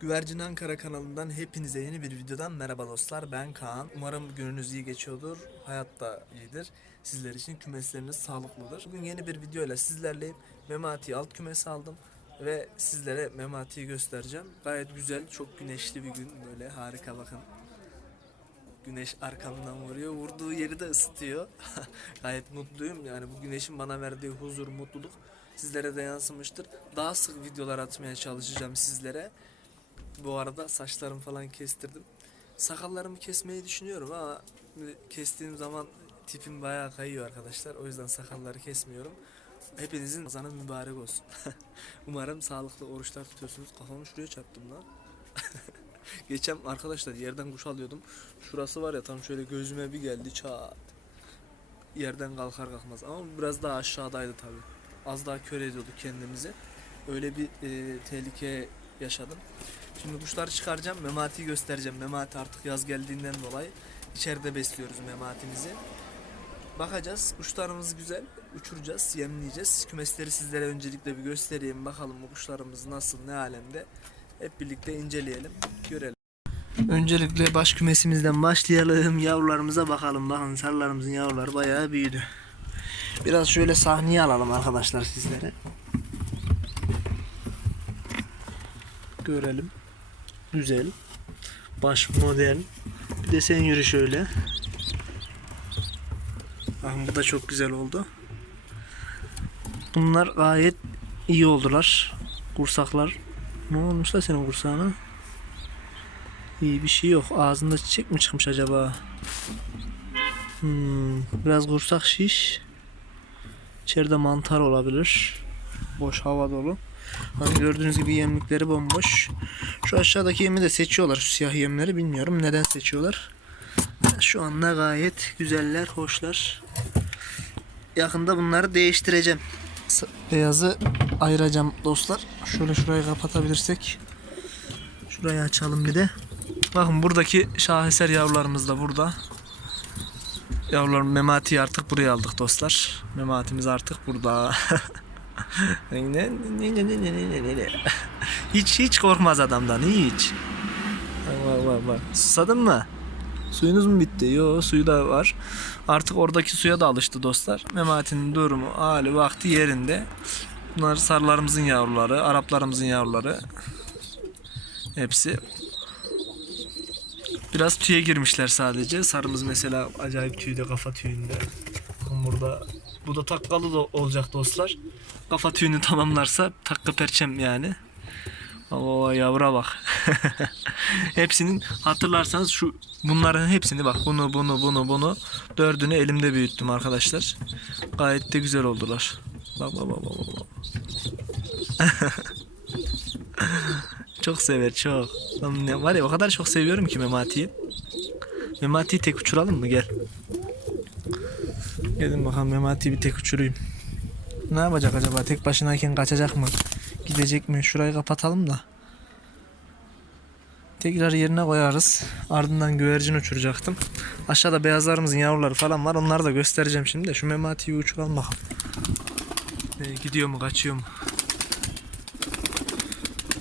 Güvercin Ankara kanalından hepinize yeni bir videodan merhaba dostlar. Ben Kaan. Umarım gününüz iyi geçiyordur. Hayat da iyidir. Sizler için kümesleriniz sağlıklıdır. Bugün yeni bir video ile sizlerleyim. Memati alt kümesi aldım ve sizlere Memati'yi göstereceğim. Gayet güzel, çok güneşli bir gün. Böyle harika bakın. Güneş arkamdan vuruyor. Vurduğu yeri de ısıtıyor. Gayet mutluyum. Yani bu güneşin bana verdiği huzur, mutluluk sizlere de yansımıştır. Daha sık videolar atmaya çalışacağım sizlere. Bu arada saçlarımı falan kestirdim. Sakallarımı kesmeyi düşünüyorum ama kestiğim zaman tipim bayağı kayıyor arkadaşlar. O yüzden sakalları kesmiyorum. Hepinizin Ramazanı mübarek olsun. Umarım sağlıklı oruçlar tutuyorsunuz. Kafamı şuraya çarptım lan. Geçen arkadaşlar yerden kuş alıyordum. Şurası var ya tam şöyle gözüme bir geldi çat. Yerden kalkar kalkmaz ama biraz daha aşağıdaydı tabi. Az daha kör ediyordu kendimizi. Öyle bir e, tehlike yaşadım. Şimdi kuşları çıkaracağım. Memati'yi göstereceğim. Memati artık yaz geldiğinden dolayı içeride besliyoruz Memati'mizi. Bakacağız. Kuşlarımız güzel. Uçuracağız, yemleyeceğiz. Kümesleri sizlere öncelikle bir göstereyim. Bakalım bu kuşlarımız nasıl, ne alemde. Hep birlikte inceleyelim, görelim. Öncelikle baş kümesimizden başlayalım. Yavrularımıza bakalım. Bakın sarılarımızın yavruları bayağı büyüdü. Biraz şöyle sahneye alalım arkadaşlar sizlere. Görelim. Güzel. Baş modern. Bir de sen yürü şöyle. Bakın bu da çok güzel oldu. Bunlar gayet iyi oldular. Kursaklar. Ne olmuş da senin kursağına? İyi bir şey yok. Ağzında çiçek mi çıkmış acaba? Hmm, biraz kursak şiş. İçeride mantar olabilir. Boş hava dolu. Hani gördüğünüz gibi yemlikleri bomboş. Şu aşağıdaki yemi de seçiyorlar. Şu siyah yemleri bilmiyorum neden seçiyorlar. Şu anda gayet güzeller, hoşlar. Yakında bunları değiştireceğim. Beyazı ayıracağım dostlar. Şöyle şurayı kapatabilirsek. Şurayı açalım bir de. Bakın buradaki şaheser yavrularımız da burada. Yavrular Memati'yi artık buraya aldık dostlar. Mematimiz artık burada. Ne ne ne ne ne ne ne ne hiç hiç korkmaz adamdan hiç. Bak bak. Susadın mı? Suyunuz mu bitti? Yo suyu da var. Artık oradaki suya da alıştı dostlar. Memati'nin durumu hali vakti yerinde. Bunlar sarılarımızın yavruları, Araplarımızın yavruları. Hepsi. Biraz tüye girmişler sadece. Sarımız mesela acayip tüyde, kafa tüyünde. Burada bu da takkalı da olacak dostlar. Kafa tüyünü tamamlarsa takka perçem yani. Oo yavra bak. Hepsinin hatırlarsanız şu bunların hepsini bak bunu bunu bunu bunu dördünü elimde büyüttüm arkadaşlar. Gayet de güzel oldular. Bak bak bak bak bak. çok sever çok. Var ya o kadar çok seviyorum ki Memati'yi. Memati'yi tek uçuralım mı gel. Gelin bakalım Memati'yi bir tek uçurayım. Ne yapacak acaba? Tek başınayken kaçacak mı? Gidecek mi? Şurayı kapatalım da. Tekrar yerine koyarız. Ardından güvercin uçuracaktım. Aşağıda beyazlarımızın yavruları falan var. Onları da göstereceğim şimdi de. Şu mematiyi uçuralım bakalım. Ee, gidiyor mu? Kaçıyor mu?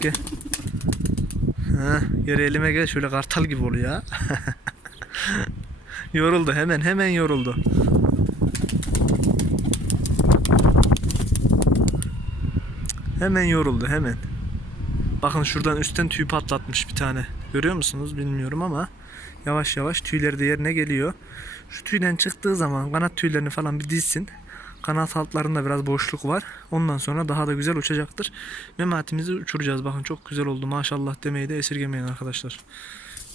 Gel. Ha, geri elime gel. Şöyle kartal gibi oluyor ya. yoruldu hemen hemen yoruldu. Hemen yoruldu hemen. Bakın şuradan üstten tüy patlatmış bir tane. Görüyor musunuz bilmiyorum ama yavaş yavaş tüyleri de yerine geliyor. Şu tüyden çıktığı zaman kanat tüylerini falan bir dizsin. Kanat altlarında biraz boşluk var. Ondan sonra daha da güzel uçacaktır. Mematimizi uçuracağız. Bakın çok güzel oldu. Maşallah demeyi de esirgemeyin arkadaşlar.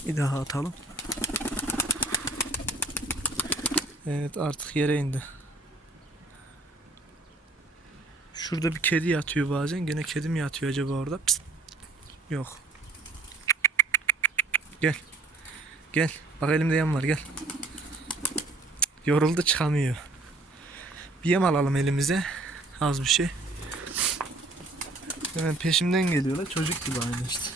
Bir daha atalım. Evet artık yere indi. Şurada bir kedi yatıyor bazen. Gene kedi mi yatıyor acaba orada? Pst. Yok. Gel. Gel. Bak elimde yem var gel. Yoruldu çıkamıyor. Bir yem alalım elimize. Az bir şey. Hemen peşimden geliyorlar. Çocuk gibi aynı işte.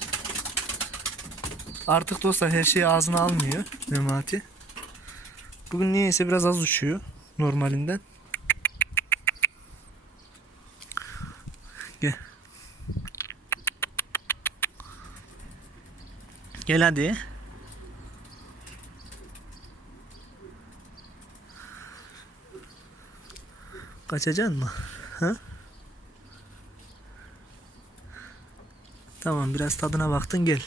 Artık dostlar her şeyi ağzına almıyor Memati. Bugün niyeyse biraz az uçuyor normalinden. Gel. Gel hadi. Kaçacaksın mı? Ha? Tamam biraz tadına baktın gel.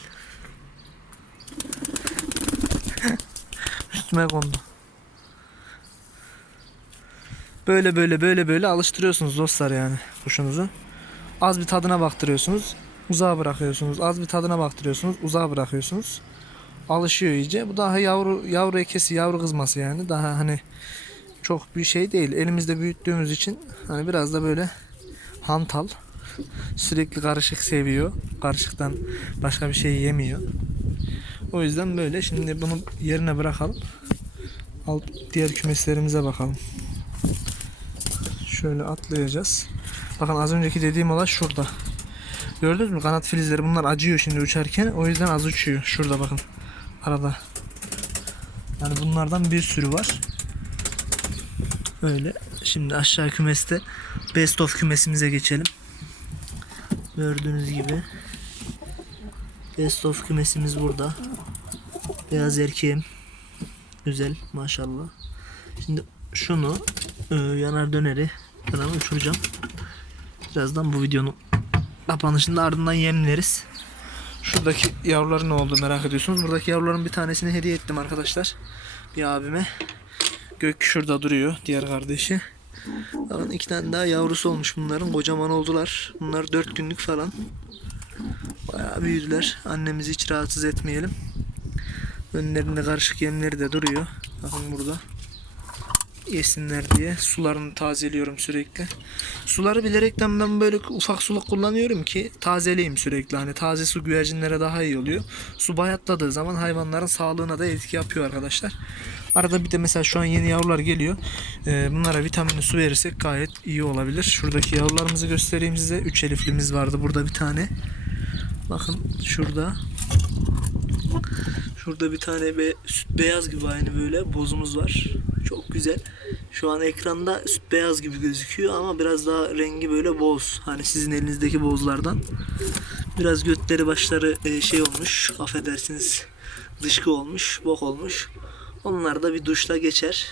Üstüme kondu. Böyle böyle böyle böyle alıştırıyorsunuz dostlar yani kuşunuzu. Az bir tadına baktırıyorsunuz. Uzağa bırakıyorsunuz. Az bir tadına baktırıyorsunuz. Uzağa bırakıyorsunuz. Alışıyor iyice. Bu daha yavru yavru ekesi, yavru kızması yani. Daha hani çok bir şey değil. Elimizde büyüttüğümüz için hani biraz da böyle hantal. Sürekli karışık seviyor. Karışıktan başka bir şey yemiyor. O yüzden böyle. Şimdi bunu yerine bırakalım. Alt diğer kümeslerimize bakalım. Şöyle atlayacağız. Bakın az önceki dediğim olay şurada. Gördünüz mü kanat filizleri bunlar acıyor şimdi uçarken o yüzden az uçuyor. Şurada bakın arada. Yani bunlardan bir sürü var. Öyle. Şimdi aşağı kümeste best of kümesimize geçelim. Gördüğünüz gibi best of kümesimiz burada. Beyaz erkeğim. Güzel maşallah. Şimdi şunu e, yanar döneri falan uçuracağım. Birazdan bu videonun kapanışında ardından yemleriz. Şuradaki yavruların ne oldu merak ediyorsunuz. Buradaki yavruların bir tanesini hediye ettim arkadaşlar. Bir abime. Gök şurada duruyor diğer kardeşi. Bakın iki tane daha yavrusu olmuş bunların. Kocaman oldular. Bunlar dört günlük falan. Bayağı büyüdüler. Annemizi hiç rahatsız etmeyelim. Önlerinde karışık yemleri de duruyor. Bakın burada yesinler diye sularını tazeliyorum sürekli. Suları bilerekten ben böyle ufak suluk kullanıyorum ki tazeleyeyim sürekli. Hani taze su güvercinlere daha iyi oluyor. Su bayatladığı zaman hayvanların sağlığına da etki yapıyor arkadaşlar. Arada bir de mesela şu an yeni yavrular geliyor. Ee, bunlara vitaminli su verirsek gayet iyi olabilir. Şuradaki yavrularımızı göstereyim size. 3 eliflimiz vardı burada bir tane. Bakın şurada. Şurada bir tane be, süt beyaz gibi aynı böyle bozumuz var. Çok güzel. Şu an ekranda süt beyaz gibi gözüküyor ama biraz daha rengi böyle boz. Hani sizin elinizdeki bozlardan. Biraz götleri başları e, şey olmuş. Affedersiniz. Dışkı olmuş. Bok olmuş. Onlar da bir duşla geçer.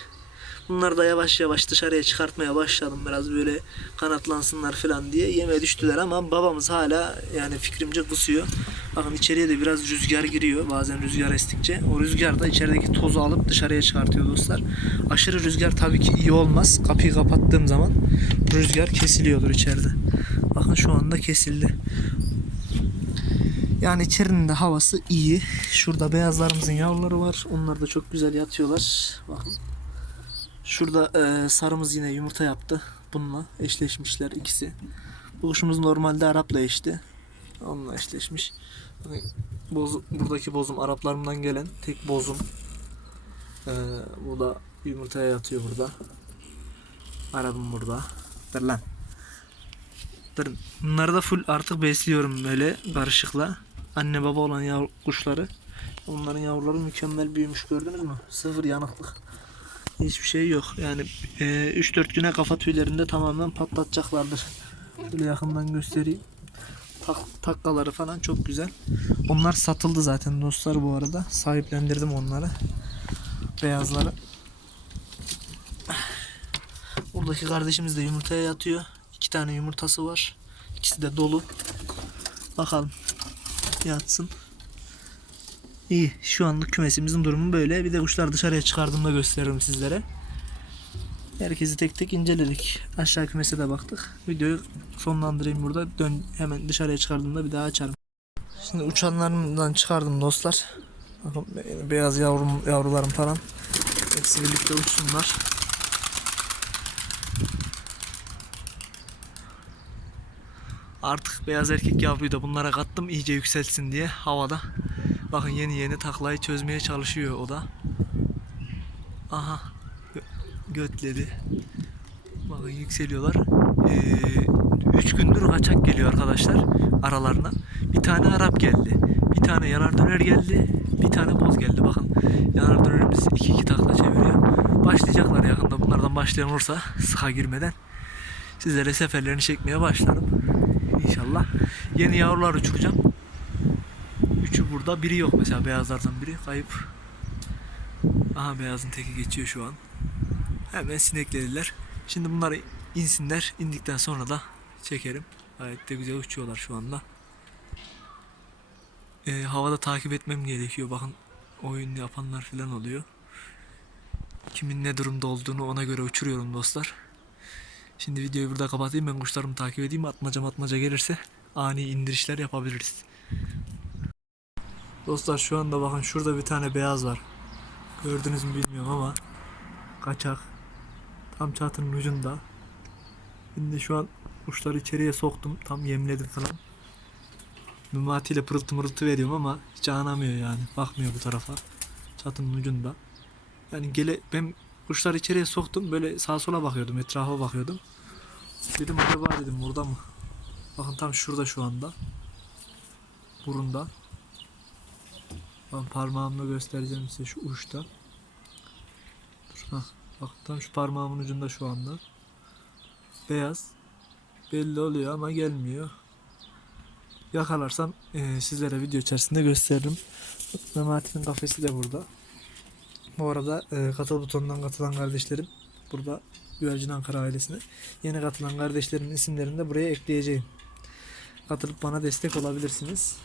Bunlar da yavaş yavaş dışarıya çıkartmaya başladım biraz böyle kanatlansınlar falan diye yeme düştüler ama babamız hala yani fikrimce kusuyor. Bakın içeriye de biraz rüzgar giriyor bazen rüzgar estikçe. O rüzgar da içerideki tozu alıp dışarıya çıkartıyor dostlar. Aşırı rüzgar tabii ki iyi olmaz. Kapıyı kapattığım zaman rüzgar kesiliyordur içeride. Bakın şu anda kesildi. Yani içerinin de havası iyi. Şurada beyazlarımızın yavruları var. Onlar da çok güzel yatıyorlar. Bakın. Şurada e, sarımız yine yumurta yaptı. Bununla eşleşmişler ikisi. Bu kuşumuz normalde Arap'la eşti. Onunla eşleşmiş. Bakın, Boz, buradaki bozum Araplarımdan gelen tek bozum. E, bu da yumurtaya yatıyor burada. Arap'ım burada. Dur lan. Dur. Bunları da full artık besliyorum böyle karışıkla. Anne baba olan yav kuşları. Onların yavruları mükemmel büyümüş gördünüz mü? Sıfır yanıklık. Hiçbir şey yok. Yani e, 3-4 güne kafa tüylerinde tamamen patlatacaklardır. Böyle yakından göstereyim. Tak, takkaları falan çok güzel. Onlar satıldı zaten dostlar bu arada. Sahiplendirdim onları. Beyazları. Buradaki kardeşimiz de yumurtaya yatıyor. İki tane yumurtası var. İkisi de dolu. Bakalım. Yatsın. İyi. Şu anlık kümesimizin durumu böyle. Bir de kuşlar dışarıya çıkardığımda gösteririm sizlere. Herkesi tek tek inceledik. Aşağı kümese de baktık. Videoyu sonlandırayım burada. Dön hemen dışarıya çıkardığımda bir daha açarım. Şimdi uçanlarımdan çıkardım dostlar. Bakın be- beyaz yavrum, yavrularım falan. Hepsi birlikte uçsunlar. Artık beyaz erkek yavruyu da bunlara kattım iyice yükselsin diye havada. Bakın yeni yeni taklayı çözmeye çalışıyor o da. Aha. Gö- götledi. Bakın yükseliyorlar. 3 gündür kaçak geliyor arkadaşlar aralarına. Bir tane Arap geldi. Bir tane yanar döner geldi. Bir tane boz geldi. Bakın yanar dönerimiz 2 2 takla çeviriyor. Başlayacaklar yakında. Bunlardan başlayan olursa sıka girmeden sizlere seferlerini çekmeye başlarım. İnşallah. Yeni yavrular uçuracağım. Üçü burada. Biri yok mesela beyazlardan biri kayıp. Aha beyazın teki geçiyor şu an. Hemen sineklediler. Şimdi bunları insinler. İndikten sonra da çekerim. Gayet de güzel uçuyorlar şu anda. Ee, havada takip etmem gerekiyor. Bakın oyun yapanlar falan oluyor. Kimin ne durumda olduğunu ona göre uçuruyorum dostlar. Şimdi videoyu burada kapatayım. Ben kuşlarımı takip edeyim. Atmaca matmaca gelirse ani indirişler yapabiliriz. Dostlar şu anda bakın şurada bir tane beyaz var. Gördünüz mü bilmiyorum ama kaçak. Tam çatının ucunda. Şimdi şu an kuşları içeriye soktum. Tam yemledim falan. Mümatiyle pırıltı mırıltı veriyorum ama hiç anlamıyor yani. Bakmıyor bu tarafa. Çatının ucunda. Yani gele ben kuşları içeriye soktum. Böyle sağa sola bakıyordum. Etrafa bakıyordum. Dedim acaba dedim burada mı? Bakın tam şurada şu anda. Burunda. Ben parmağımla göstereceğim size şu uçta. Dur ha. Bak tam şu parmağımın ucunda şu anda. Beyaz. Belli oluyor ama gelmiyor. Yakalarsam eee, sizlere video içerisinde gösteririm. Memati'nin kafesi de burada. Bu arada eee katıl butonundan katılan kardeşlerim burada Güvercin Ankara ailesine. Yeni katılan kardeşlerimin isimlerini de buraya ekleyeceğim. Katılıp bana destek olabilirsiniz.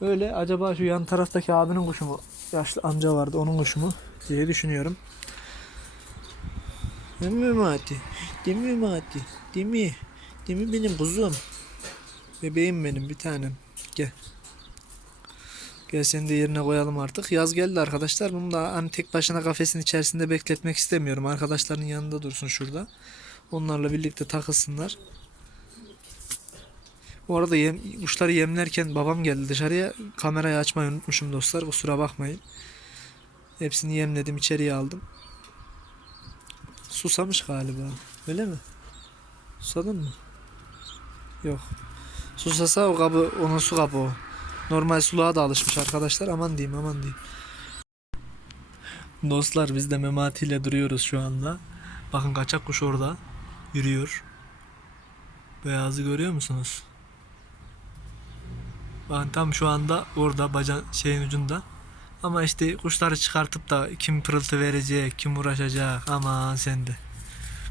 Öyle acaba şu yan taraftaki abinin kuşu mu? Yaşlı amca vardı onun kuşu mu? diye düşünüyorum. Değil mi Memati? Değil mi Memati? Değil mi? Değil mi benim kuzum? Bebeğim benim bir tanem. Gel. Gel seni de yerine koyalım artık. Yaz geldi arkadaşlar. Bunu da hani tek başına kafesin içerisinde bekletmek istemiyorum. Arkadaşların yanında dursun şurada. Onlarla birlikte takılsınlar. Bu arada yem, kuşları yemlerken babam geldi dışarıya. Kamerayı açmayı unutmuşum dostlar. Kusura bakmayın. Hepsini yemledim içeriye aldım. Susamış galiba. Öyle mi? Susadın mı? Yok. Susasa o kabı, onun su kabı o. Normal suluğa da alışmış arkadaşlar. Aman diyeyim aman diyeyim. Dostlar biz de Memati ile duruyoruz şu anda. Bakın kaçak kuş orada. Yürüyor. Beyazı görüyor musunuz? Bakın tam şu anda orada bacan şeyin ucunda. Ama işte kuşları çıkartıp da kim pırıltı verecek, kim uğraşacak aman sende.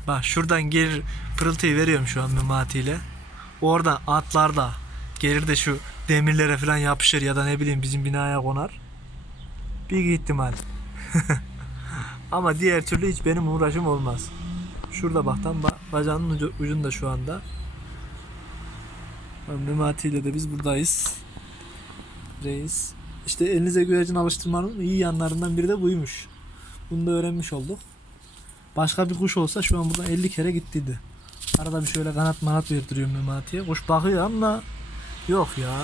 Bak şuradan gelir pırıltıyı veriyorum şu an Memati ile. Oradan atlar da gelir de şu demirlere falan yapışır ya da ne bileyim bizim binaya konar. Bir ihtimal. Ama diğer türlü hiç benim uğraşım olmaz. Şurada bak tam ba- bacağının ucu, ucunda şu anda. Memati ile de biz buradayız. Reis. İşte elinize güvercin alıştırmanın iyi yanlarından biri de buymuş. Bunu da öğrenmiş olduk. Başka bir kuş olsa şu an buradan 50 kere gittiydi. Arada bir şöyle kanat manat verdiriyorum Memati'ye. Kuş bakıyor ama yok ya.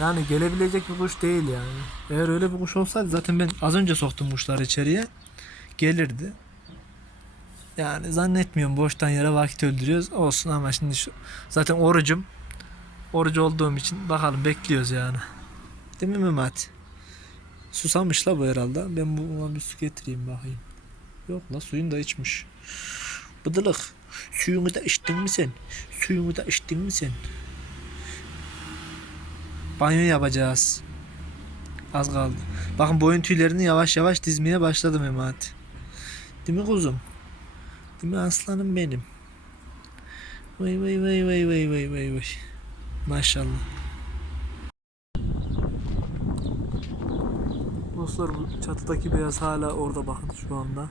Yani gelebilecek bir kuş değil yani. Eğer öyle bir kuş olsaydı zaten ben az önce soktum kuşları içeriye. Gelirdi. Yani zannetmiyorum boştan yere vakit öldürüyoruz. Olsun ama şimdi şu zaten orucum. Orucu olduğum için bakalım bekliyoruz yani. Değil mi Mehmet? Susamış la bu herhalde. Ben buna bir su getireyim bakayım. Yok la suyunu da içmiş. Bıdılık. Suyunu da içtin mi sen? Suyunu da içtin mi sen? Banyo yapacağız. Az kaldı. Bakın boyun tüylerini yavaş yavaş dizmeye başladım Mehmet. Değil mi kuzum? Değil mi aslanım benim? Vay vay vay vay vay vay vay vay. Maşallah. Dostlar bu çatıdaki beyaz hala orada bakın şu anda.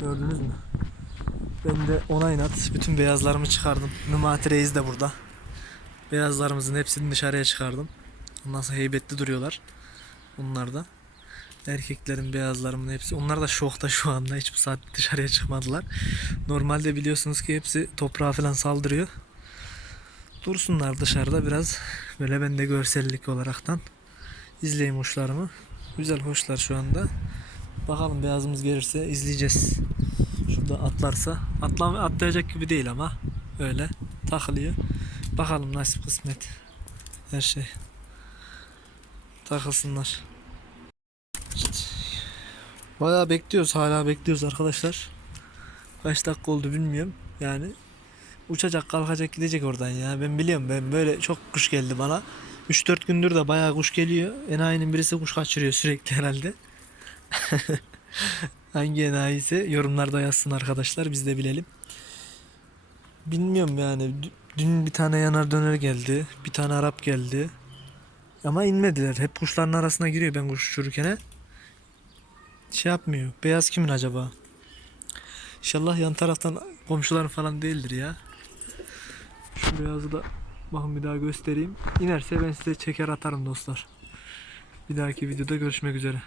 Gördünüz mü? Ben de ona inat bütün beyazlarımı çıkardım. Memati Reis de burada. Beyazlarımızın hepsini dışarıya çıkardım. Ondan sonra heybetli duruyorlar. Onlar da. Erkeklerin beyazlarımın hepsi. Onlar da şokta şu anda. Hiç bu saat dışarıya çıkmadılar. Normalde biliyorsunuz ki hepsi toprağa falan saldırıyor. Dursunlar dışarıda biraz. Böyle ben de görsellik olaraktan izleyeyim uçlarımı. Güzel hoşlar şu anda. Bakalım beyazımız gelirse izleyeceğiz. Şurada atlarsa. Atla, atlayacak gibi değil ama. Öyle takılıyor. Bakalım nasip kısmet. Her şey. Takılsınlar. Bayağı bekliyoruz. Hala bekliyoruz arkadaşlar. Kaç dakika oldu bilmiyorum. Yani uçacak kalkacak gidecek oradan ya. Ben biliyorum ben böyle çok kuş geldi bana. 3-4 gündür de bayağı kuş geliyor. Enayinin birisi kuş kaçırıyor sürekli herhalde. Hangi enayi ise yorumlarda yazsın arkadaşlar biz de bilelim. Bilmiyorum yani. Dün bir tane yanar döner geldi. Bir tane Arap geldi. Ama inmediler. Hep kuşların arasına giriyor ben kuş uçururken. Şey yapmıyor. Beyaz kimin acaba? İnşallah yan taraftan komşuların falan değildir ya. Şu beyazı da bakın bir daha göstereyim. İnerse ben size çeker atarım dostlar. Bir dahaki videoda görüşmek üzere.